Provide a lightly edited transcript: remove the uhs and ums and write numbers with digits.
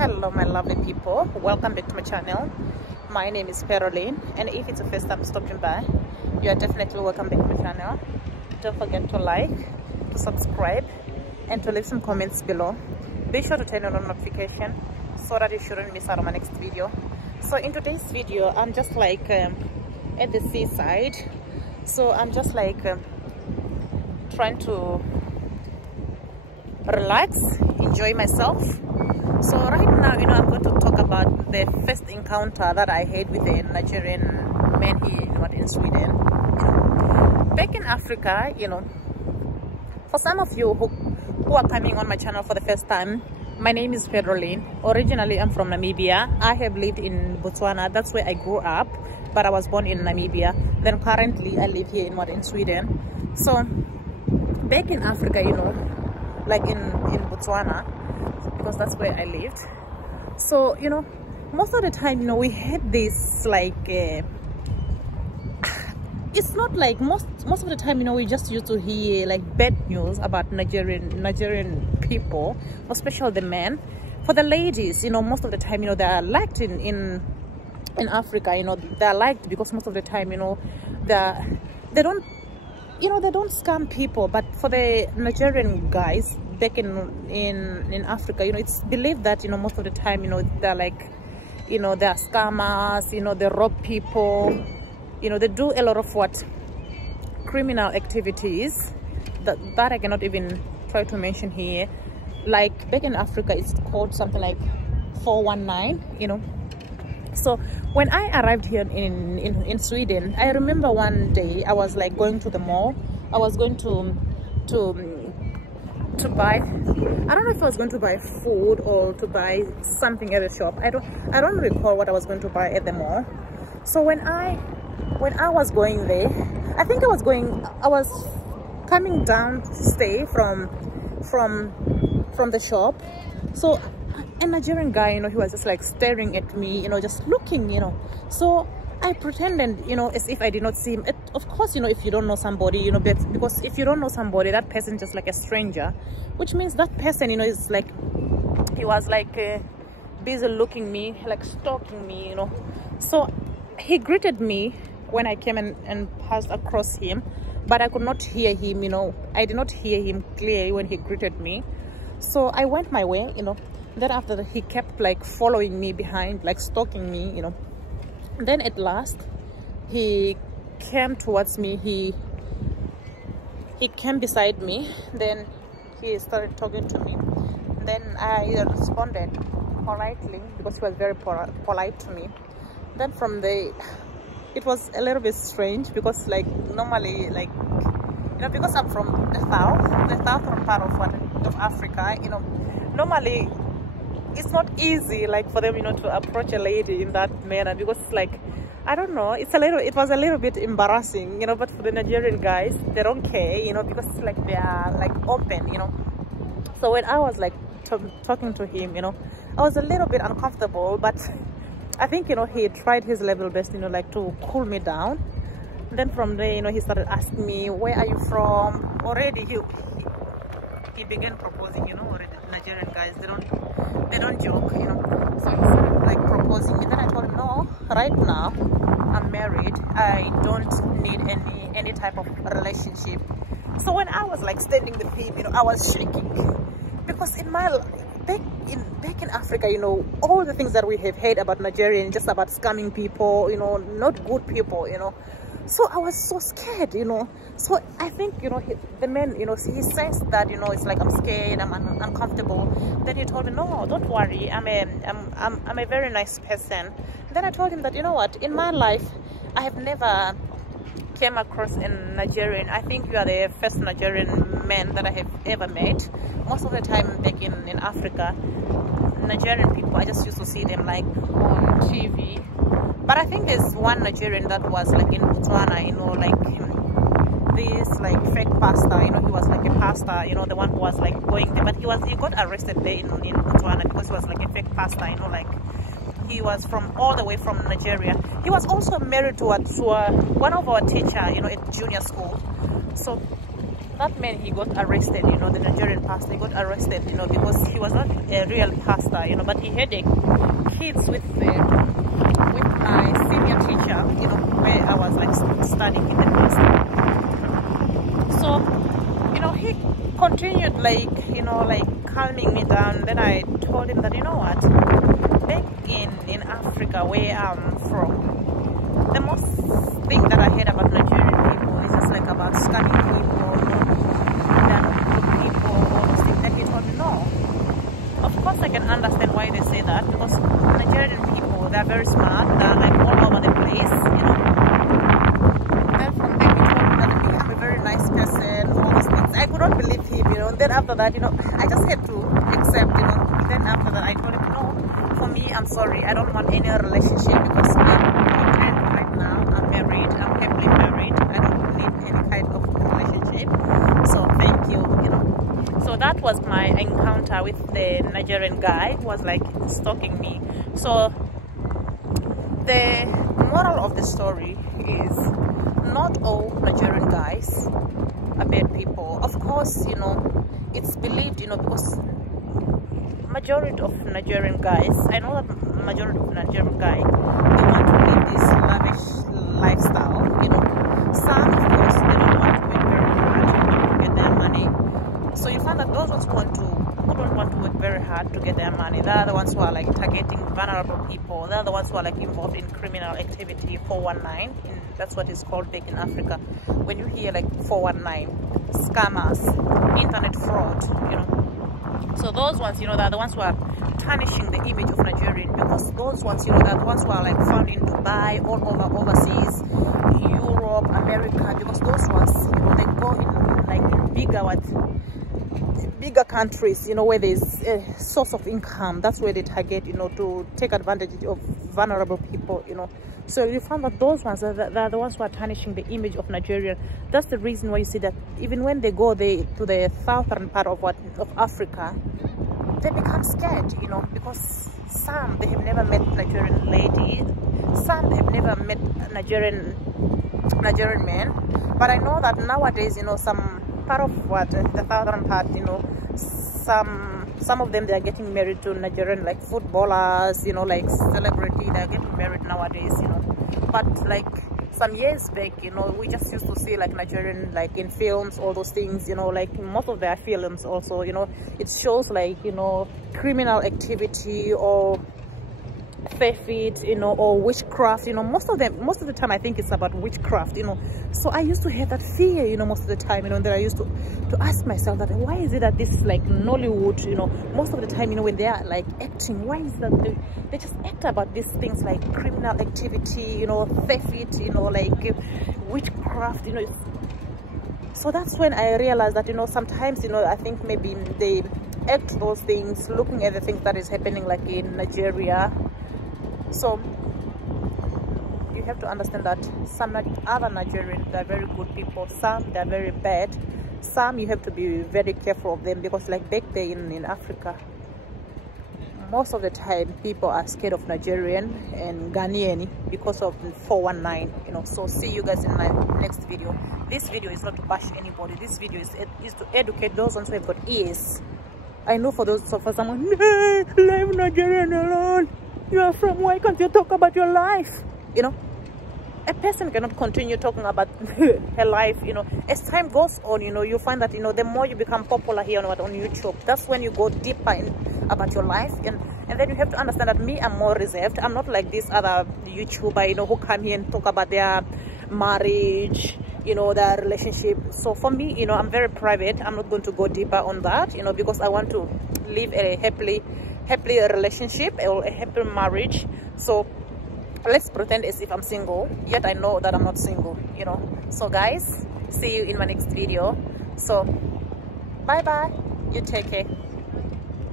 Hello my lovely people, welcome back to my channel. My name is Caroline, and if it's the first time stopping by, you are definitely welcome back to my channel. Don't forget to like, to subscribe, and to leave some comments below. Be sure to turn on notification so that you shouldn't miss out on my next video. So in today's video, I'm just like at the seaside. So I'm just like trying to relax, enjoy myself. So right now, I'm going to talk about the first encounter that I had with a Nigerian man here in Sweden. Back in Africa, for some of you who are coming on my channel for the first time, my name is Caroline. Originally, I'm from Namibia. I have lived in Botswana. That's where I grew up, but I was born in Namibia. Then currently, I live here in Sweden. So back in Africa, like in Botswana, because that's where I lived. So most of the time we had this like it's not like most of the time we just used to hear like bad news about Nigerian people, especially the men. For the ladies, most of the time they are liked in Africa. They are liked because most of the time they don't they don't scam people. But for the Nigerian guys back in Africa, it's believed that most of the time they're like they're scammers, they rob people, they do a lot of criminal activities that I cannot even try to mention here. Like back in Africa, it's called something like 419. So when I arrived here in Sweden, I remember one day I was like going to the mall. I was going to buy, I don't know if I was going to buy food or to buy something at the shop. I don't recall what I was going to buy at the mall. So when I was going there, I think I was coming down to stay from the shop. So a Nigerian guy, he was just like staring at me, just looking, So I pretended, as if I did not see him. Of course, if you don't know somebody, because if you don't know somebody, that person just like a stranger, which means that person, is like, he was like busy looking me, like stalking me, So he greeted me when I came and passed across him, but I could not hear him, I did not hear him clearly when he greeted me. So I went my way, Then after that, he kept like following me behind, like stalking me, Then at last, he came towards me. He came beside me. Then he started talking to me. Then I responded politely because he was very polite to me. Then from there, it was a little bit strange because like normally, like because I'm from the southern part of Africa, normally it's not easy like for them to approach a lady in that manner, because like I don't know, it was a little bit embarrassing, but for the Nigerian guys, they don't care, because like they are like open, So when I was like talking to him, I was a little bit uncomfortable, but I think he tried his level best, like to cool me down. Then from there, he started asking me, where are you from? Already he began proposing, already. Nigerian guys, they don't joke, So he started like proposing, and then I told him, no, right now I'm married. I don't need any type of relationship. So when I was like standing with him, I was shaking, because in my back in Africa, all the things that we have heard about Nigerian, just about scamming people, not good people, So I was so scared, So I think, the man, he sensed that, it's like I'm scared, I'm uncomfortable. Then he told me, no, don't worry, I'm a very nice person. Then I told him that, what, in my life, I have never came across a Nigerian. I think you are the first Nigerian man that I have ever met. Most of the time back in Africa, Nigerian people, I just used to see them like on TV. But I think there's one Nigerian that was like in Botswana, like this like fake pastor, he was like a pastor, the one who was like going there, but he got arrested there in Botswana because he was like a fake pastor, like he was all the way from Nigeria. He was also married to one of our teacher, at junior school. So that man, he got arrested, you know, the Nigerian pastor, he got arrested, you know, because he was not a real pastor, you know, but he had a kids with my senior teacher, you know, where I was like studying in the pastor. So, you know, he continued like, you know, like calming me down. Then I told him that, you know what, back in Africa where I'm from, the most thing that I heard about Nigerian people is just like about scamming people, you know, they're not good people, all those things. Then he told me, no, of course I can understand why they say that, because Nigerian people, they're very smart, they're like all over the place, you know. Then from there he told me that I'm a very nice person, all those things. I could not believe him, you know. Then after that, you know, I just had to accept, you know. Then after that I told him, no, for me, I'm sorry, I don't want any relationship, because right now I'm married, I'm happily married, I don't need any kind of relationship, so thank you, you know. So that was my encounter with the Nigerian guy who was like stalking me. So the moral of the story is, not all Nigerian guys are bad people. Of course, you know, it's believed, you know, because majority of Nigerian guys, I know that majority of Nigerian guys, they want to live this lavish lifestyle, you know. Some, of course, they don't want to work very hard to get their money. So you find that those ones who don't want to work very hard to get their money, they're the ones who are like targeting vulnerable people. They're the ones who are like involved in criminal activity, 419. That's what it's called back in Africa. When you hear like 419, scammers, internet fraud, you know. So those ones, you know, they're the ones who are tarnishing the image of Nigerian, because those ones, you know, they're the ones who are like found in Dubai, all over overseas, Europe, America, because those ones, you know, they go in like bigger countries, you know, where there's a source of income. That's where they target, you know, to take advantage of vulnerable people, you know. So you find that those ones are the ones who are tarnishing the image of Nigeria. That's the reason why you see that even when they go to the southern part of Africa, they become scared, you know, because some, they have never met Nigerian lady, some they have never met Nigerian men. But I know that nowadays, you know, some part of the southern part, you know, some of them, they are getting married to Nigerian like footballers, you know, like celebrity. They are getting married nowadays, you know. But like some years back, you know, we just used to see like Nigerian like in films, all those things, you know, like most of their films also, you know, it shows like, you know, criminal activity or theft, you know, or witchcraft, you know. Most of the time I think it's about witchcraft, you know. So I used to have that fear, you know, most of the time, you know. And then I used to ask myself that, why is it that this is like Nollywood, you know, most of the time, you know, when they are like acting, why is that they just act about these things like criminal activity, you know, theft, you know, like witchcraft, you know. So that's when I realized that, you know, sometimes, you know, I think maybe they act those things looking at the things that is happening like in Nigeria. So you have to understand that some other Nigerians, they're very good people, some they're very bad, some you have to be very careful of them, because like back there in Africa, most of the time people are scared of Nigerian and Ghanaian because of 419, you know. So see you guys in my next video. This video is not to bash anybody. This video is to educate those ones who have got ears. I know for someone, hey, leave Nigerian alone. You are from, why can't you talk about your life? You know, a person cannot continue talking about her life, you know. As time goes on, you know, you find that, you know, the more you become popular here on YouTube, that's when you go deeper in about your life, and then you have to understand that me, I'm more reserved. I'm not like this other YouTuber, you know, who come here and talk about their marriage, you know, their relationship. So for me, you know, I'm very private. I'm not going to go deeper on that, you know, because I want to live a happily relationship or a happy marriage. So let's pretend as if I'm single, yet I know that I'm not single, you know. So guys, see you in my next video. So bye bye, you take care.